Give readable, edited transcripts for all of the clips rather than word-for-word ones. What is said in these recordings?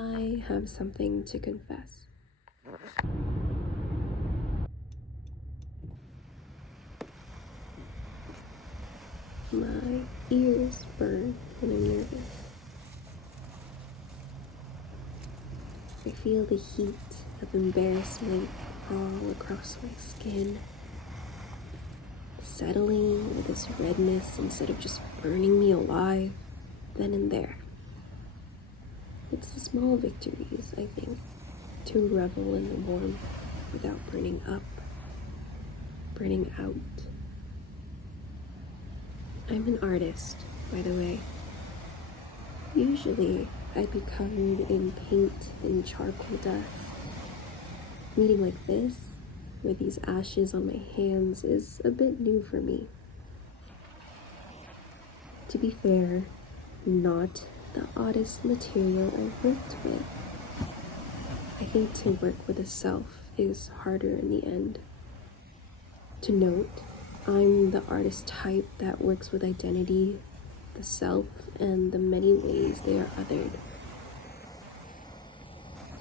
I have something to confess. My ears burn when I'm nervous. I feel the heat of embarrassment crawl across my skin, settling with this redness instead of just burning me alive then and there. It's the small victories, I think, to revel in the warmth without burning up, burning out. I'm an artist, by the way. Usually, I'd be covered in paint and charcoal dust. Meeting like this, with these ashes on my hands, is a bit new for me. To be fair, not the oddest material I've worked with. I think to work with a self is harder in the end. To note, I'm the artist type that works with identity, the self, and the many ways they are othered.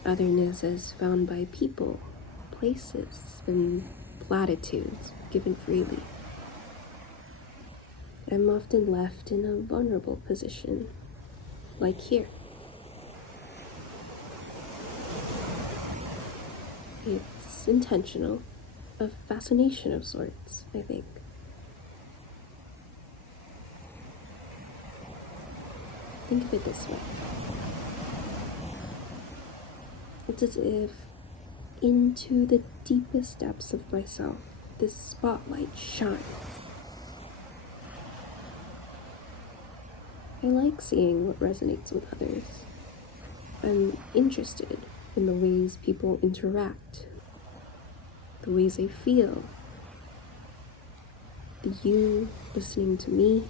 Otherness as found by people, places, and platitudes given freely. I'm often left in a vulnerable position, like here. It's intentional, a fascination of sorts, I think. Think of it this way. It's as if into the deepest depths of myself, this spotlight shines. I like seeing what resonates with others. I'm interested in the ways people interact, the ways they feel, the you listening to me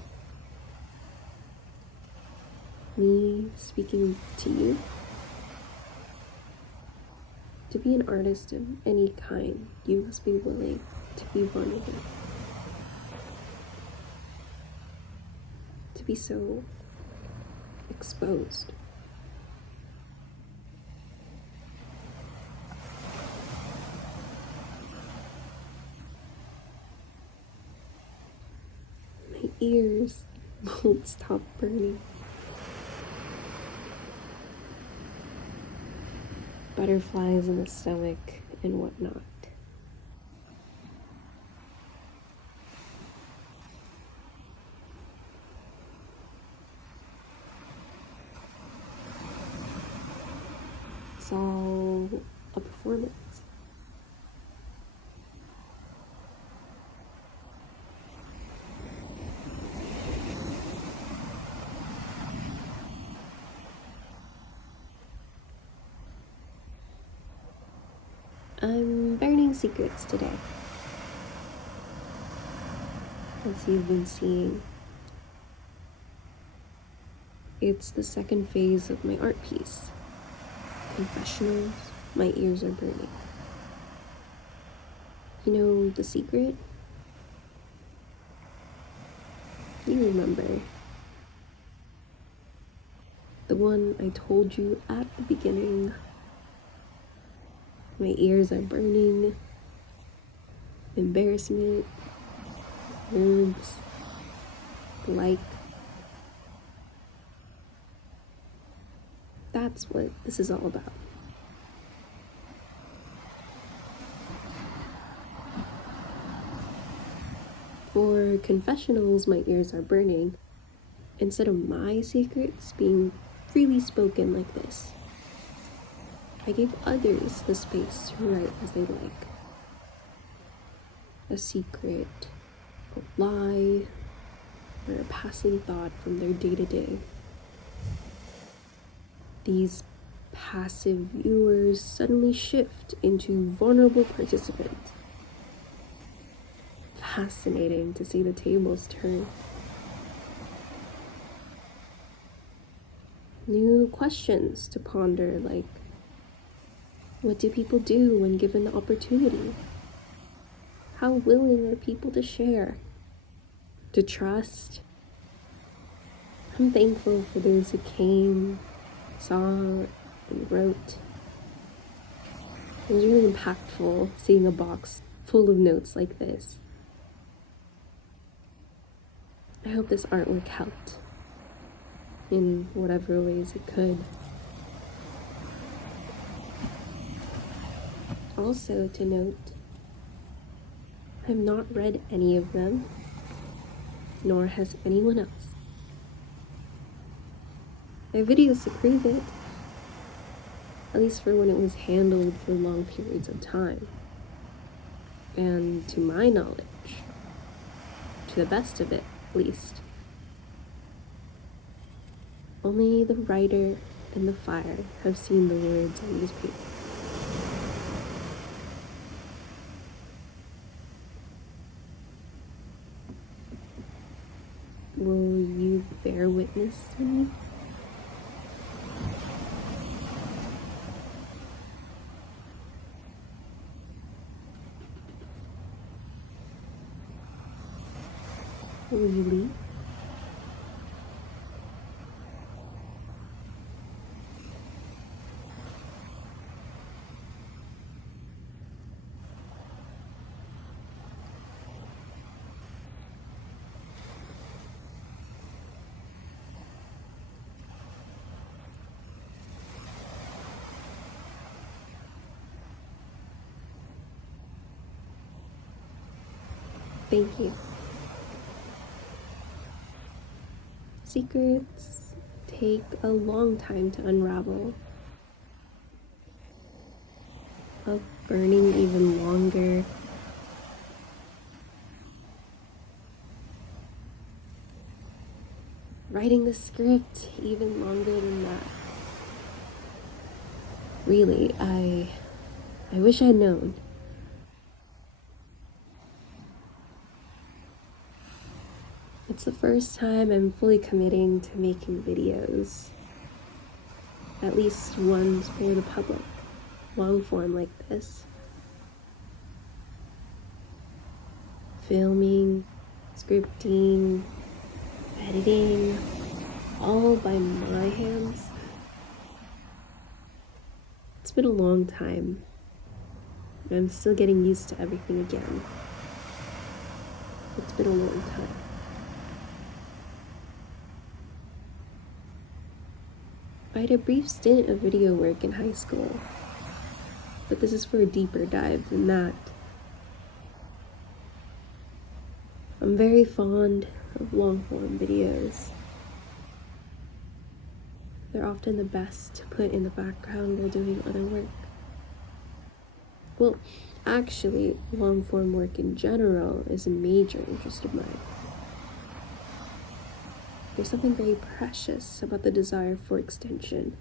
speaking to you. To be an artist of any kind, you must be willing to be vulnerable. To be so exposed. My ears won't stop burning. Butterflies in the stomach and whatnot. It's all a performance. I'm burning secrets today. As you've been seeing, it's the second phase of my art piece. Confessionals, my ears are burning. You know the secret? You remember. The one I told you at the beginning. My ears are burning. Embarrassment. Nerves. Like. That's what this is all about. For confessionals, my ears are burning. Instead of my secrets being freely spoken like this, I gave others the space to write as they like. A secret, a lie, or a passing thought from their day-to-day. These passive viewers suddenly shift into vulnerable participants. Fascinating to see the tables turn. New questions to ponder, like, what do people do when given the opportunity? How willing are people to share, to trust? I'm thankful for those who came, saw, and wrote. It was really impactful seeing a box full of notes like this. I hope this artwork helped in whatever ways it could. Also to note, I've not read any of them, nor has anyone else. I have videos to prove it, at least for when it was handled for long periods of time. And to my knowledge, to the best of it, at least, only the writer and the fire have seen the words on these pages. Will you bear witness with me? Will you leave? Thank you. Secrets take a long time to unravel. Of burning even longer. Writing the script even longer than that. Really, I wish I'd known. It's the first time I'm fully committing to making videos. At least ones for the public. Long form like this. Filming, scripting, editing, all by my hands. It's been a long time. I'm still getting used to everything again. It's been a long time. I had a brief stint of video work in high school, but this is for a deeper dive than that. I'm very fond of long-form videos. They're often the best to put in the background while doing other work. Well, actually, long-form work in general is a major interest of mine. There's something very precious about the desire for extension.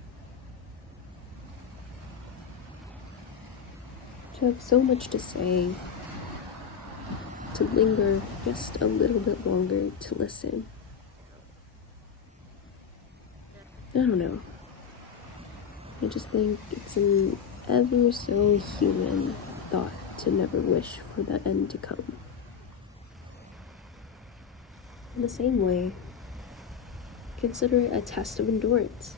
To have so much to say, to linger just a little bit longer to listen. I don't know. I just think it's an ever so human thought to never wish for the end to come. In the same way, consider it a test of endurance,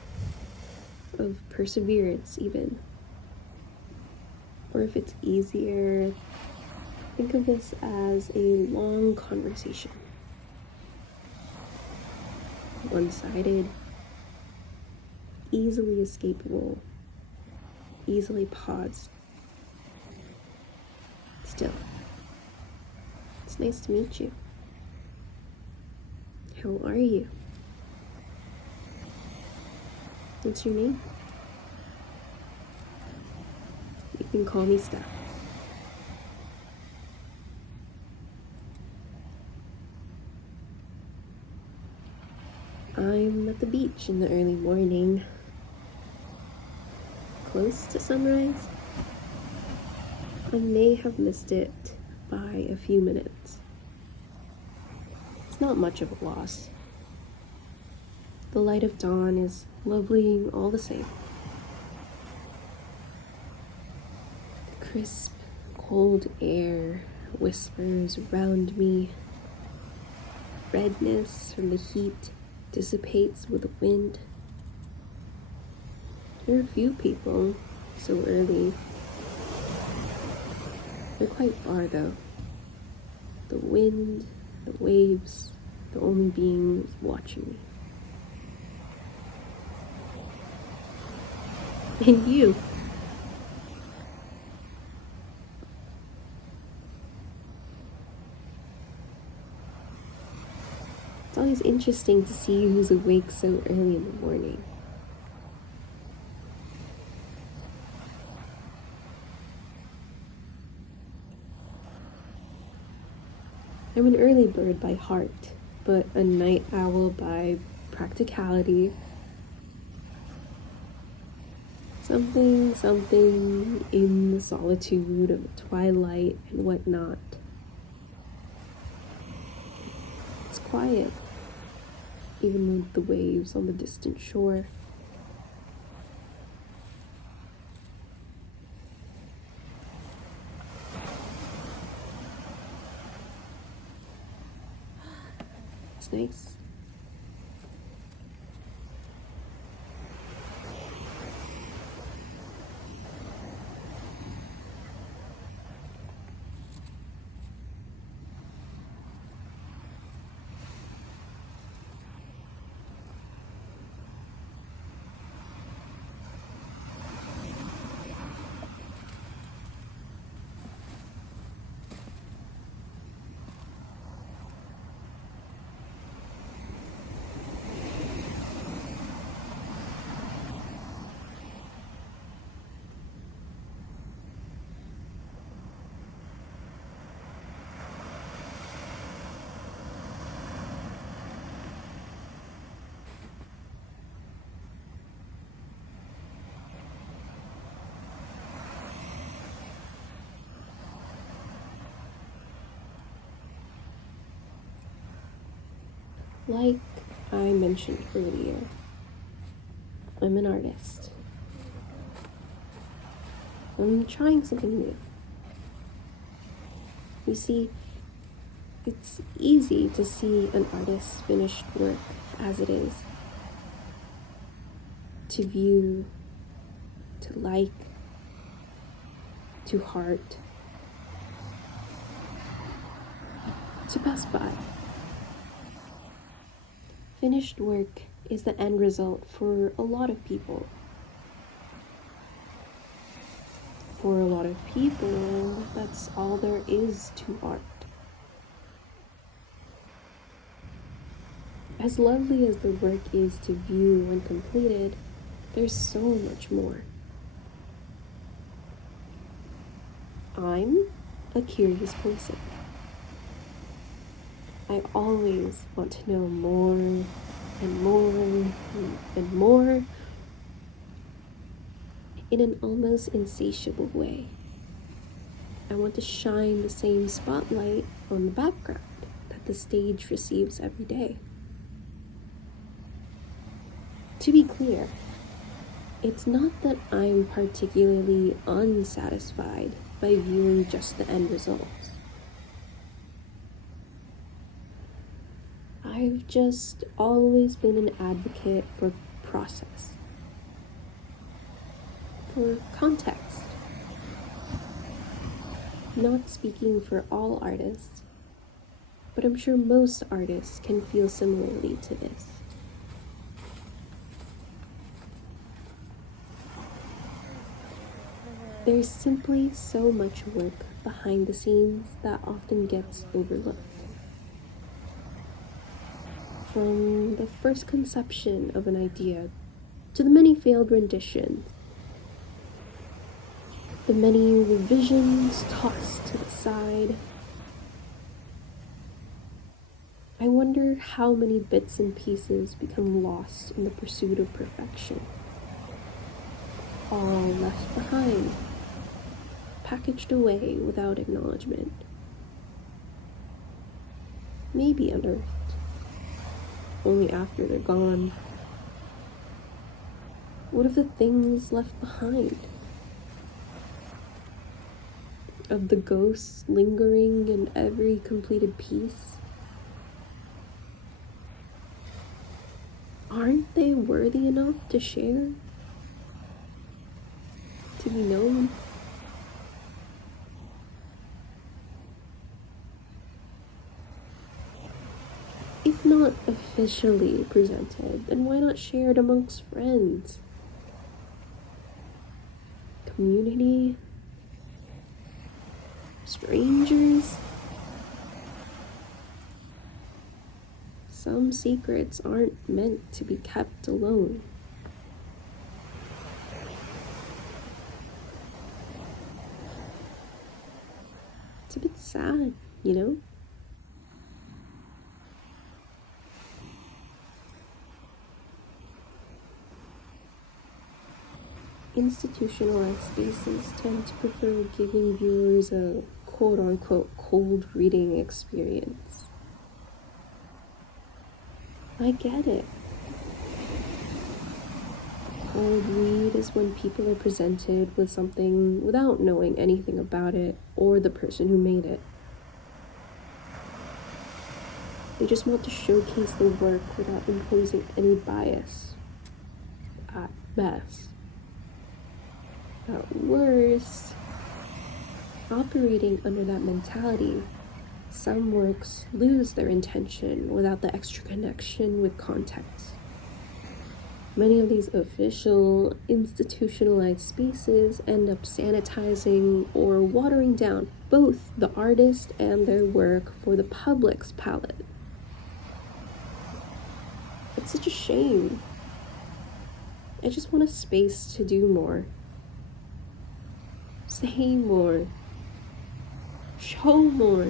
of perseverance even. Or if it's easier, think of this as a long conversation. One-sided, easily escapable, easily paused. Still, it's nice to meet you. How are you? What's your name? You can call me Steff. I'm at the beach in the early morning. Close to sunrise. I may have missed it by a few minutes. It's not much of a loss. The light of dawn is lovely all the same. The crisp, cold air whispers around me. Redness from the heat dissipates with the wind. There are few people so early. They're quite far though. The wind, the waves, the only beings watching me. And you. It's always interesting to see who's awake so early in the morning. I'm an early bird by heart, but a night owl by practicality. Something in the solitude of the twilight and whatnot. It's quiet, even with the waves on the distant shore. It's nice. Like I mentioned earlier, I'm an artist. I'm trying something new. You see, it's easy to see an artist's finished work as it is, to view, to like, to heart, to pass by. Finished work is the end result for a lot of people. For a lot of people, that's all there is to art. As lovely as the work is to view when completed, there's so much more. I'm a curious person. I always want to know more and more and more in an almost insatiable way. I want to shine the same spotlight on the background that the stage receives every day. To be clear, it's not that I'm particularly unsatisfied by viewing just the end results. I've just always been an advocate for process, for context. Not speaking for all artists, but I'm sure most artists can feel similarly to this. There's simply so much work behind the scenes that often gets overlooked. From the first conception of an idea to the many failed renditions, the many revisions tossed to the side. I wonder how many bits and pieces become lost in the pursuit of perfection. All left behind, packaged away without acknowledgement. Maybe unearthed, only after they're gone. What of the things left behind? Of the ghosts lingering in every completed piece? Aren't they worthy enough to share? to be known. If not officially presented, then why not share it amongst friends? Community? Strangers? Some secrets aren't meant to be kept alone. It's a bit sad, you know? Institutionalized spaces tend to prefer giving viewers a quote-unquote cold reading experience. I get it. Cold read is when people are presented with something without knowing anything about it or the person who made it. They just want to showcase the work without imposing any bias, at best. At worst, operating under that mentality, some works lose their intention without the extra connection with context. Many of these official, institutionalized spaces end up sanitizing or watering down both the artist and their work for the public's palate. It's such a shame. I just want a space to do more. Say more. Show more.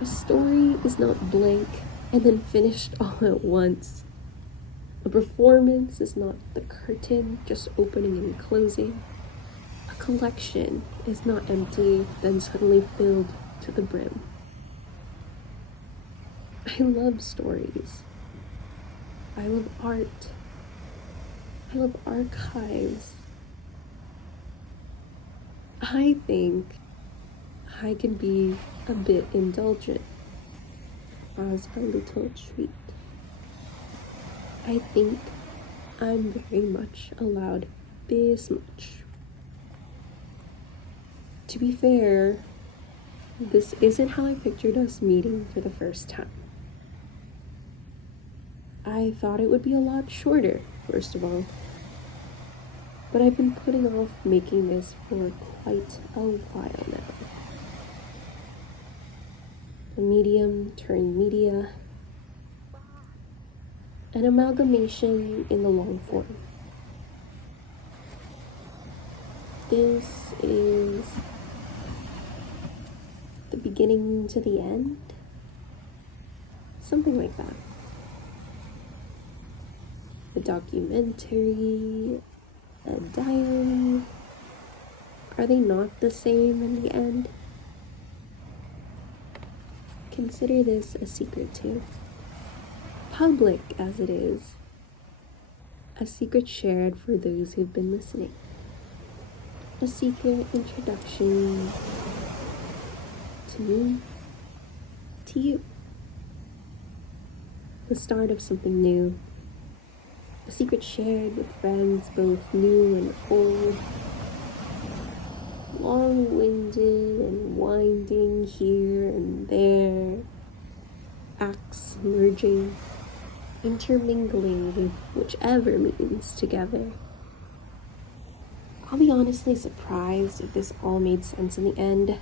A story is not blank and then finished all at once. A performance is not the curtain just opening and closing. A collection is not empty, then suddenly filled to the brim. I love stories. I love art. I love archives. I think I can be a bit indulgent as a little treat. I think I'm very much allowed this much. To be fair, this isn't how I pictured us meeting for the first time. I thought it would be a lot shorter, first of all. But I've been putting off making this for quite a while now. A medium turned media, an amalgamation in the long form. This is the beginning to the end? Something like that. A documentary, a diary. Are they not the same in the end? Consider this a secret too. Public as it is. A secret shared for those who've been listening. A secret introduction to me, to you. The start of something new. A secret shared with friends both new and old. Long-winded and winding here and there. Acts merging, intermingling with whichever means together. I'll be honestly surprised if this all made sense in the end.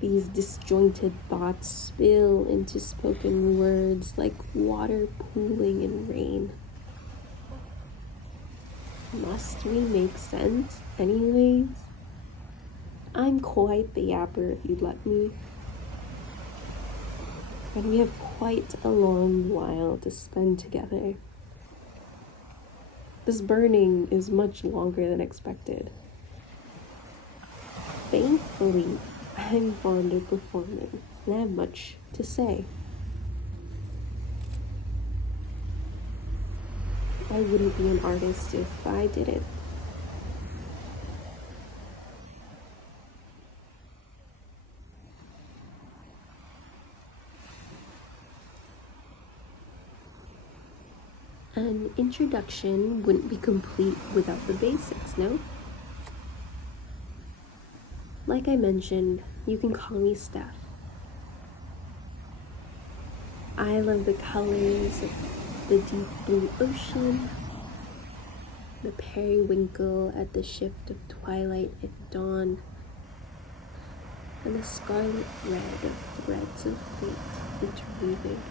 These disjointed thoughts spill into spoken words like water pooling in rain. Must we make sense anyways? I'm quite the yapper if you'd let me. And we have quite a long while to spend together. This burning is much longer than expected. Thankfully, I'm fond of performing and I have much to say. I wouldn't be an artist if I didn't. An introduction wouldn't be complete without the basics, no? Like I mentioned, you can call me Steph. I love the colors of the deep blue ocean, the periwinkle at the shift of twilight and dawn, and the scarlet red of threads of fate interweaving.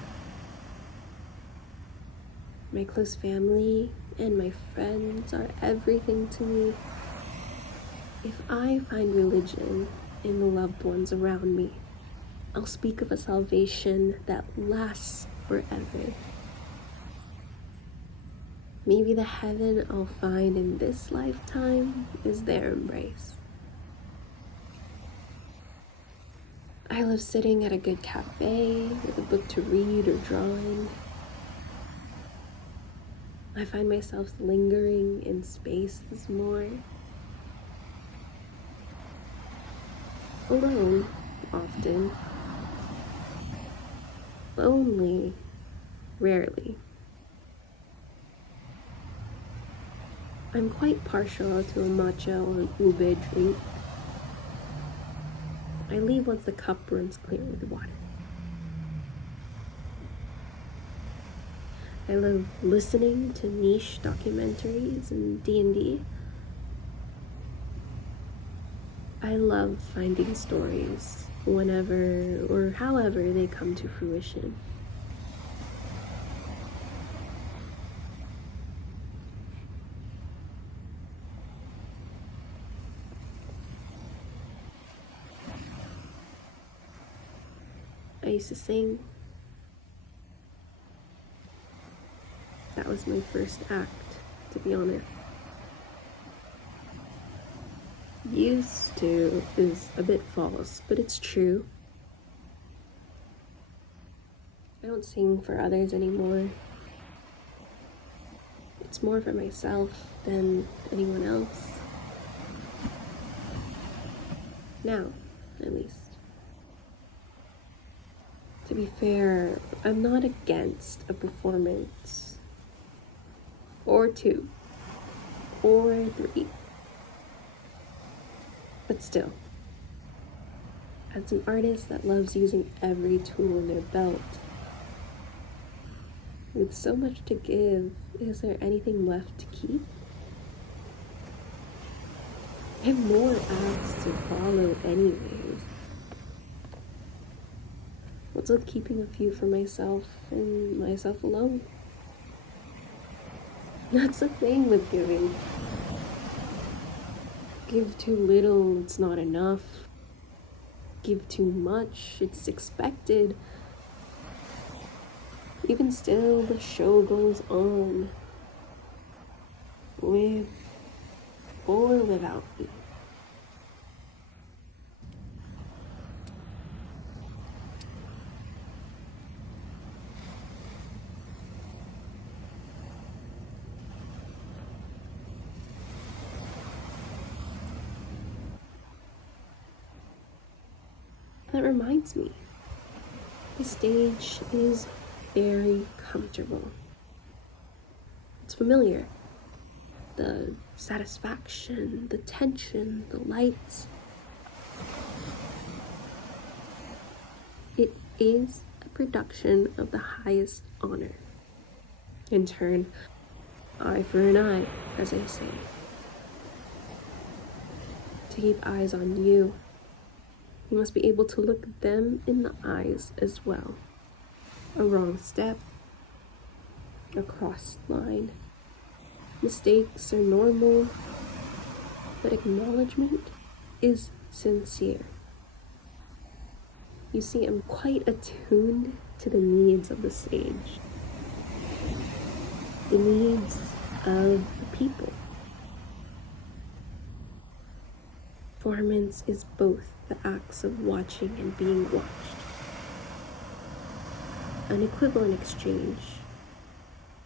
My close family and my friends are everything to me. If I find religion in the loved ones around me, I'll speak of a salvation that lasts forever. Maybe the heaven I'll find in this lifetime is their embrace. I love sitting at a good cafe with a book to read or drawing. I find myself lingering in spaces more. Alone, often. Lonely, rarely. I'm quite partial to a matcha or an ube drink. I leave once the cup runs clear with water. I love listening to niche documentaries and D&D. I love finding stories whenever or however they come to fruition. I used to sing. That was my first act, to be honest. Used to is a bit false, but it's true. I don't sing for others anymore. It's more for myself than anyone else. Now, at least. To be fair, I'm not against a performance. Or two. Or three. But still, as an artist that loves using every tool in their belt, with so much to give, is there anything left to keep? I have more acts to follow anyways. What's with keeping a few for myself and myself alone? That's the thing with giving. Give too little, it's not enough. Give too much, it's expected. Even still, the show goes on. With or without me. That reminds me, the stage is very comfortable. It's familiar. The satisfaction, the tension, the lights. It is a production of the highest honor. In turn, eye for an eye, as I say. To keep eyes on you, you must be able to look them in the eyes as well. A wrong step, a crossed line. Mistakes are normal, but acknowledgement is sincere. You see, I'm quite attuned to the needs of the stage, the needs of the people. Performance is both the acts of watching and being watched. An equivalent exchange,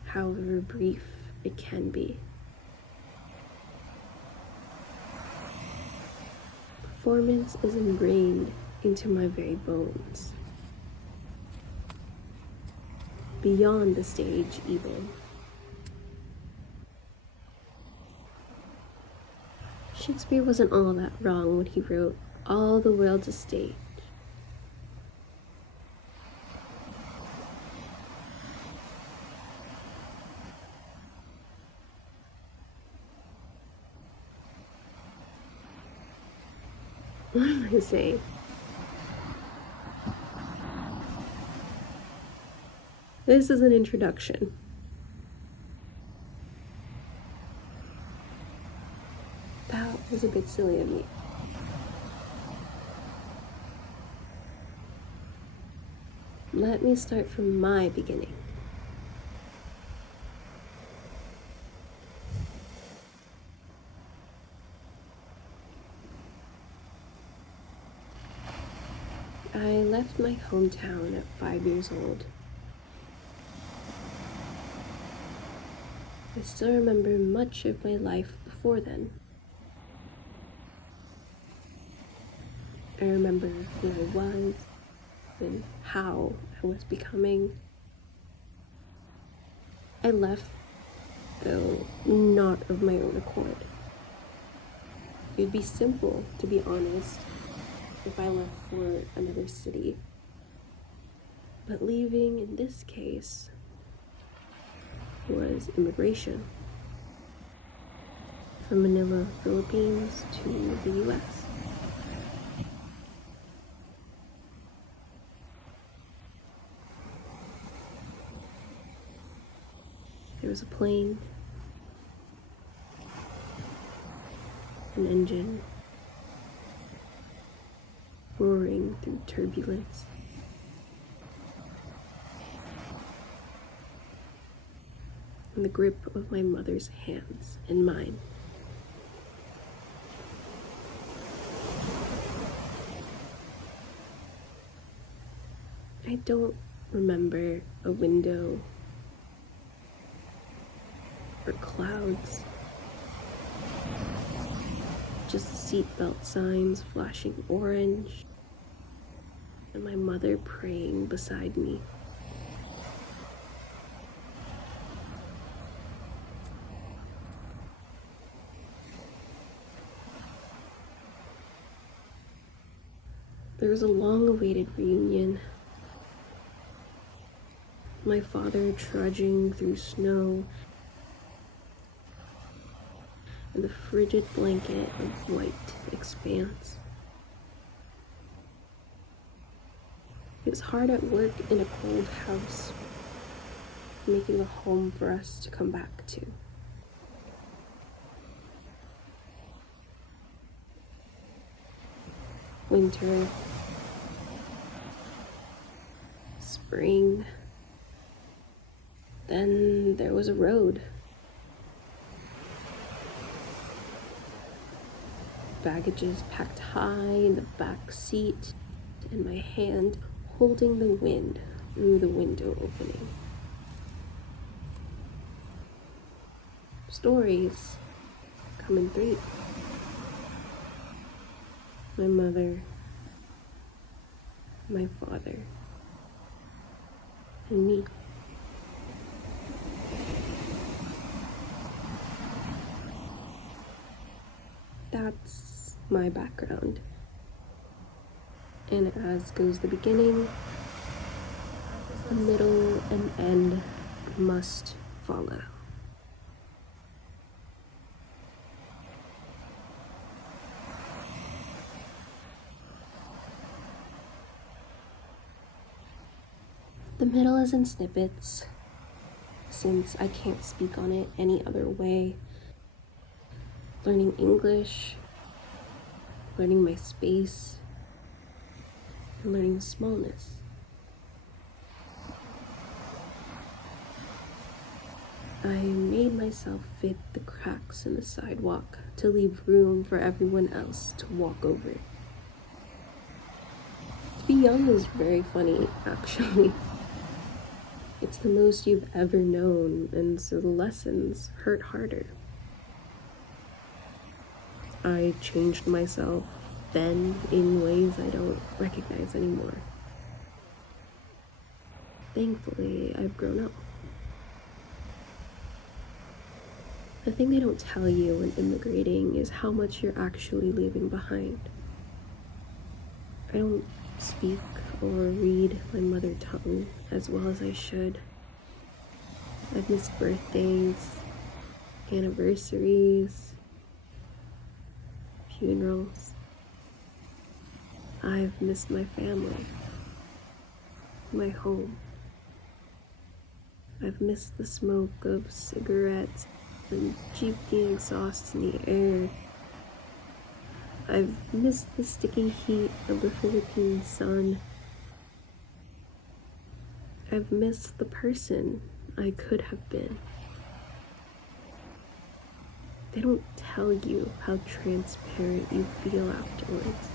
however brief it can be. Performance is ingrained into my very bones. Beyond the stage, even. Shakespeare wasn't all that wrong when he wrote, "All the world's a stage." What am I saying? This is an introduction. That was a bit silly of me. Let me start from my beginning. I left my hometown at 5 years old. I still remember much of my life before then. I remember who I was and how I was becoming. I left, though not of my own accord. It'd be simple, to be honest, if I left for another city. But leaving in this case was immigration. From Manila, Philippines to the US. There was a plane, an engine, roaring through turbulence. In the grip of my mother's hands and mine. I don't remember a window or clouds, just seatbelt signs flashing orange and my mother praying beside me. There was a long-awaited reunion. My father trudging through snow and the frigid blanket of white expanse. He was hard at work in a cold house, making a home for us to come back to. Winter, spring, then there was a road. Baggages packed high in the back seat, and my hand holding the wind through the window opening. Stories come in three. My mother, my father, and me. That's my background. And as goes the beginning, the middle and end must follow. The middle is in snippets, since I can't speak on it any other way. Learning English, learning my space, and learning smallness. I made myself fit the cracks in the sidewalk to leave room for everyone else to walk over. To be young is very funny, actually. It's the most you've ever known, and so the lessons hurt harder. I changed myself then in ways I don't recognize anymore. Thankfully, I've grown up. The thing they don't tell you when immigrating is how much you're actually leaving behind. I don't speak or read my mother tongue as well as I should. I've missed birthdays, anniversaries, funerals. I've missed my family, my home. I've missed the smoke of cigarettes and jeepney exhaust in the air. I've missed the sticky heat of the Philippine sun. I've missed the person I could have been. They don't tell you how transparent you feel afterwards.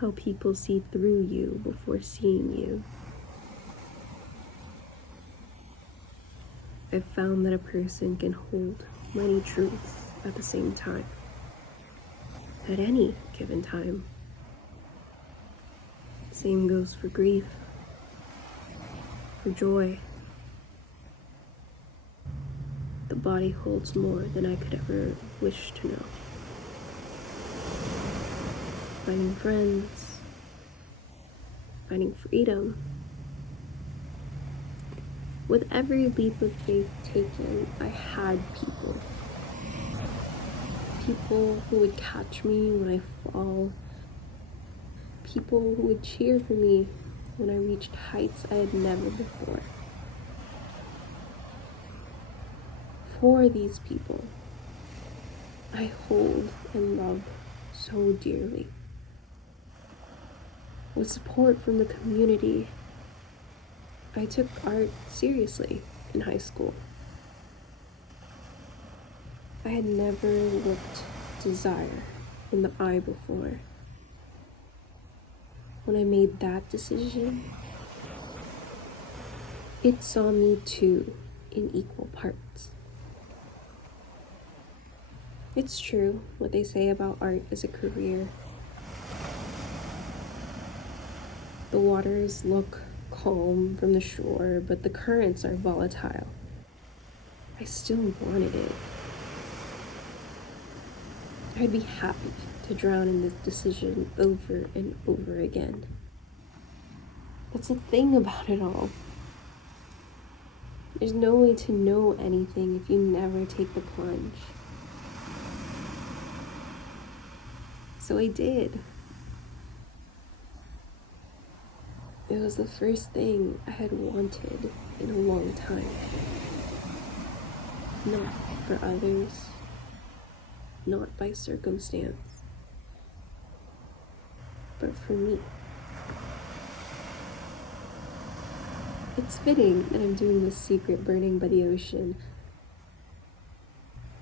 How people see through you before seeing you. I've found that a person can hold many truths at the same time, at any given time. Same goes for grief, for joy. The body holds more than I could ever wish to know. Finding friends, finding freedom. With every leap of faith taken, I had people. People who would catch me when I fall. People who would cheer for me when I reached heights I had never before. For these people, I hold and love so dearly. With support from the community, I took art seriously in high school. I had never looked desire in the eye before. When I made that decision, it saw me too in equal parts. It's true what they say about art as a career. The waters look calm from the shore, but the currents are volatile. I still wanted it. I'd be happy to drown in this decision over and over again. That's the thing about it all. There's no way to know anything if you never take the plunge. So I did. It was the first thing I had wanted in a long time. Not for others, not by circumstance, but for me. It's fitting that I'm doing this secret burning by the ocean.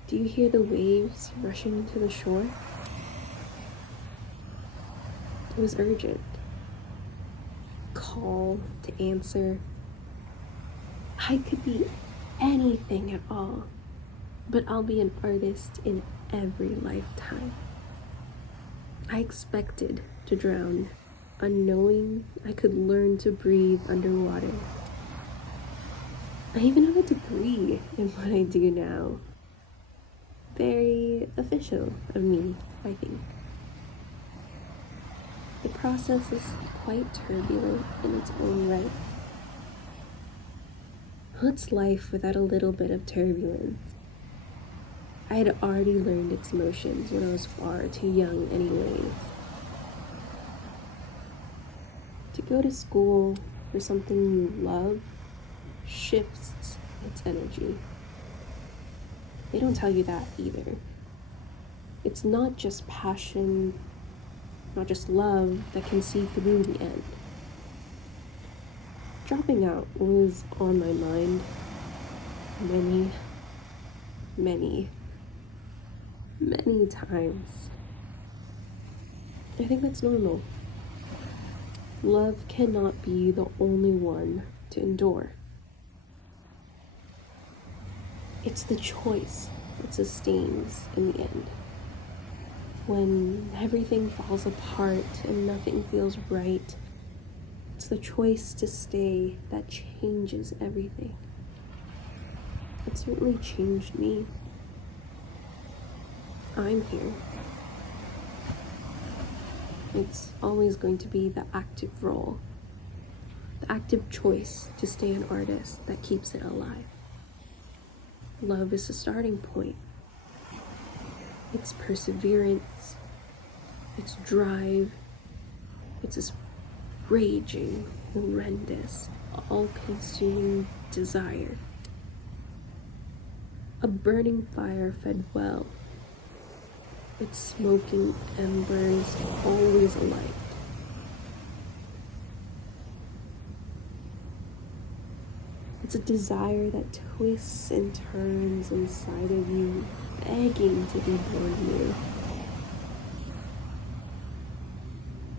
Do you hear the waves rushing into the shore? It was urgent. Call to answer. I could be anything at all, but I'll be an artist in every lifetime. I expected to drown, unknowing I could learn to breathe underwater. I even have a degree in what I do now. Very official of me, I think. The process is quite turbulent in its own right. What's life without a little bit of turbulence? I had already learned its motions when I was far too young anyways. To go to school for something you love shifts its energy. They don't tell you that either. It's not just passion, not just love that can see through the end. Dropping out was on my mind many times. I think that's normal. Love cannot be the only one to endure. It's the choice that sustains in the end. When everything falls apart and nothing feels right, it's the choice to stay that changes everything. It certainly changed me. I'm here. It's always going to be the active role, the active choice to stay an artist that keeps it alive. Love is the starting point. It's perseverance, it's drive, it's this raging, horrendous, all-consuming desire. A burning fire fed well, its smoking embers always alight. It's a desire that twists and turns inside of you, begging to be born new.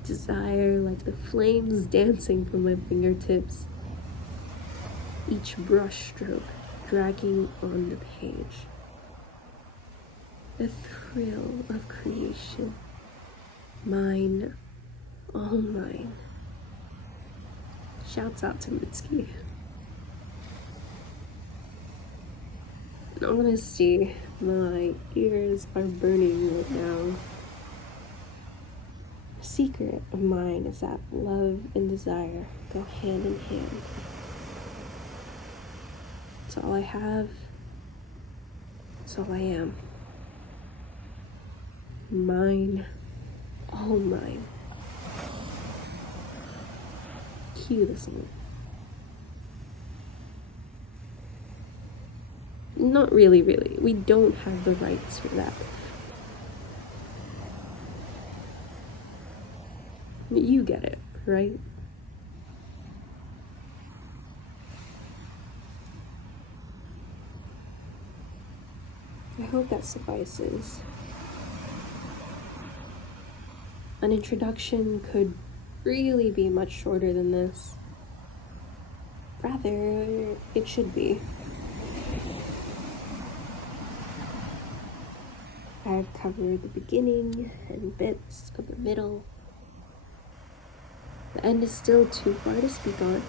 Desire like the flames dancing from my fingertips, each brushstroke dragging on the page. The thrill of creation, mine, all mine. Shouts out to Mitski. Honesty, my ears are burning right now. A secret of mine is that love and desire go hand in hand. It's all I have. It's all I am. Mine, all mine. Cue the song. Not really. We don't have the rights for that. You get it, right? I hope that suffices. An introduction could really be much shorter than this. Rather, it should be. I've covered the beginning and bits of the middle. The end is still too far to speak on.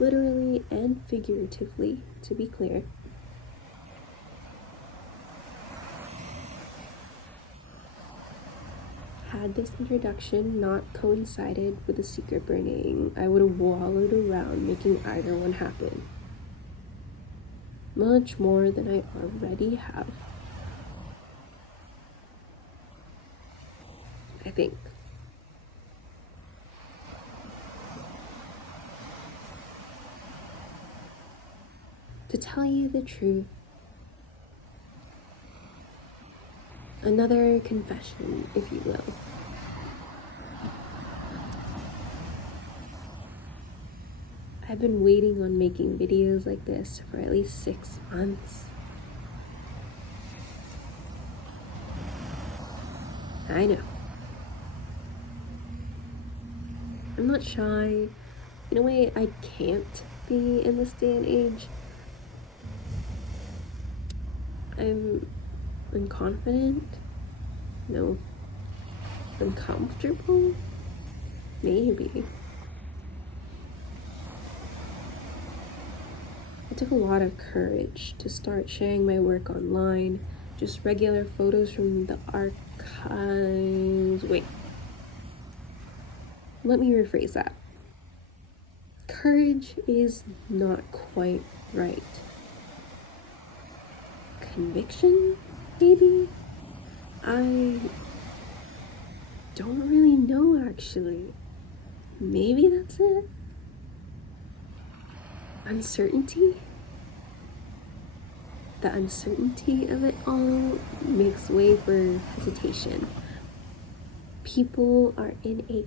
Literally and figuratively, to be clear. Had this introduction not coincided with the secret burning, I would have wallowed around making either one happen. Much more than I already have. I think. To tell you the truth, another confession, if you will. I've been waiting on making videos like this for at least 6 months. I know. I'm not shy. In a way, I can't be in this day and age. I'm unconfident. No. Uncomfortable? Maybe. It took a lot of courage to start sharing my work online. Just regular photos from the archives. Wait. Let me rephrase that. Courage is not quite right. Conviction, maybe? I don't really know, actually. Maybe that's it? Uncertainty? The uncertainty of it all makes way for hesitation. People are in a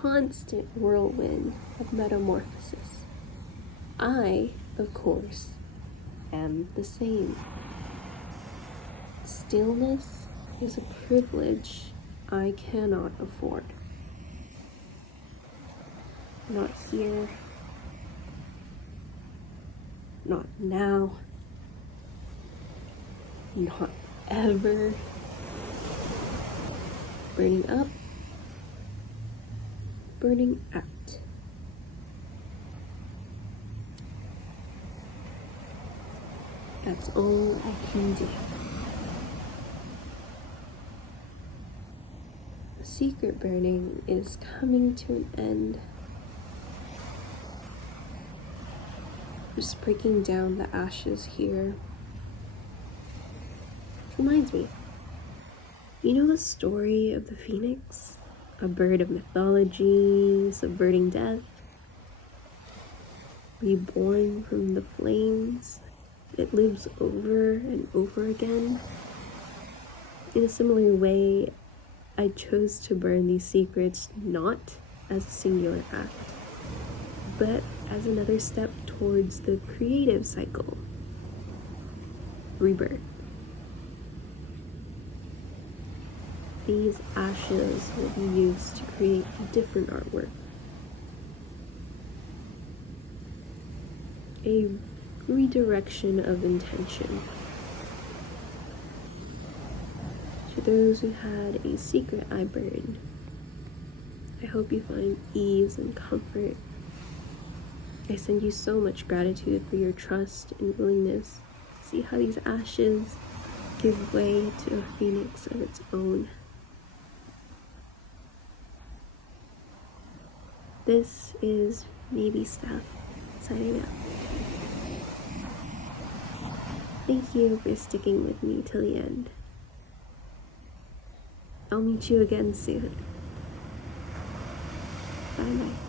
constant whirlwind of metamorphosis. I, of course, am the same. Stillness is a privilege I cannot afford. Not here. Not now. Not ever. Burning up. Burning out. That's all I can do. The secret burning is coming to an end. Just breaking down the ashes here. Which reminds me, you know the story of the phoenix? A bird of mythology, subverting death, reborn from the flames. It lives over and over again. In a similar way, I chose to burn these secrets not as a singular act, but as another step towards the creative cycle, rebirth. These ashes will be used to create different artwork. A redirection of intention. To those who had a secret I burned, I hope you find ease and comfort. I send you so much gratitude for your trust and willingness to see how these ashes give way to a phoenix of its own. This is maybe.steff signing out. Thank you for sticking with me till the end. I'll meet you again soon. Bye bye.